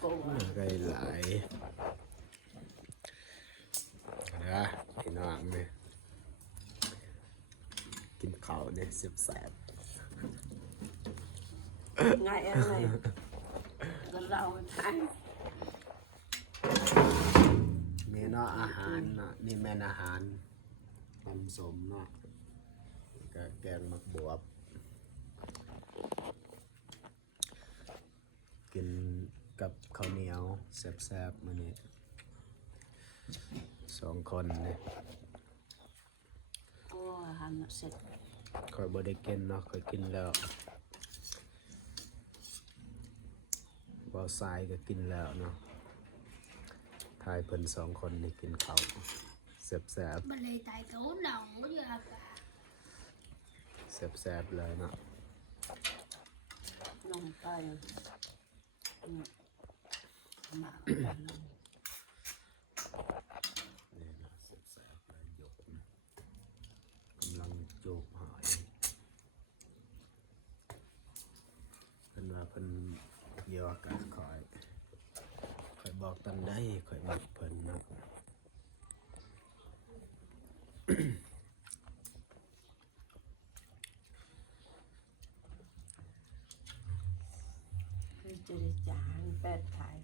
โกง ไก่หลายนะพี่น้องเนี่ยกินข้าวเนี่ยแซ่บ ไงอะไรก็เราไทย ๆมีเนาะอาหารเนาะนี่แม่นอาหารมันสมเนาะก็แกงมักบวบกินกับข้าวเหนียวแซ่บๆมื้อนี้2 คนเนี่ย โอ้อาหารเสร็จ ค่อยบ่ได้กินเนาะค่อยกินแล้วบ่าวสายก็กินแล้วเนาะทายเพิ่น2 คนนี่กินข้าวแซ่บ Bên này tại cấu đầu của giờ cả ๆแซ่บๆเลยเนาะ ลงไปหมา นี่เนาะแซ่บๆเลยยกนะกำลังโจกหอยเพิ่นว่าเพิ่นยอกกะข่อยบอกตอนได้ข่อยมักเพิ่นเนาะ คือจะได้จางแปดไทย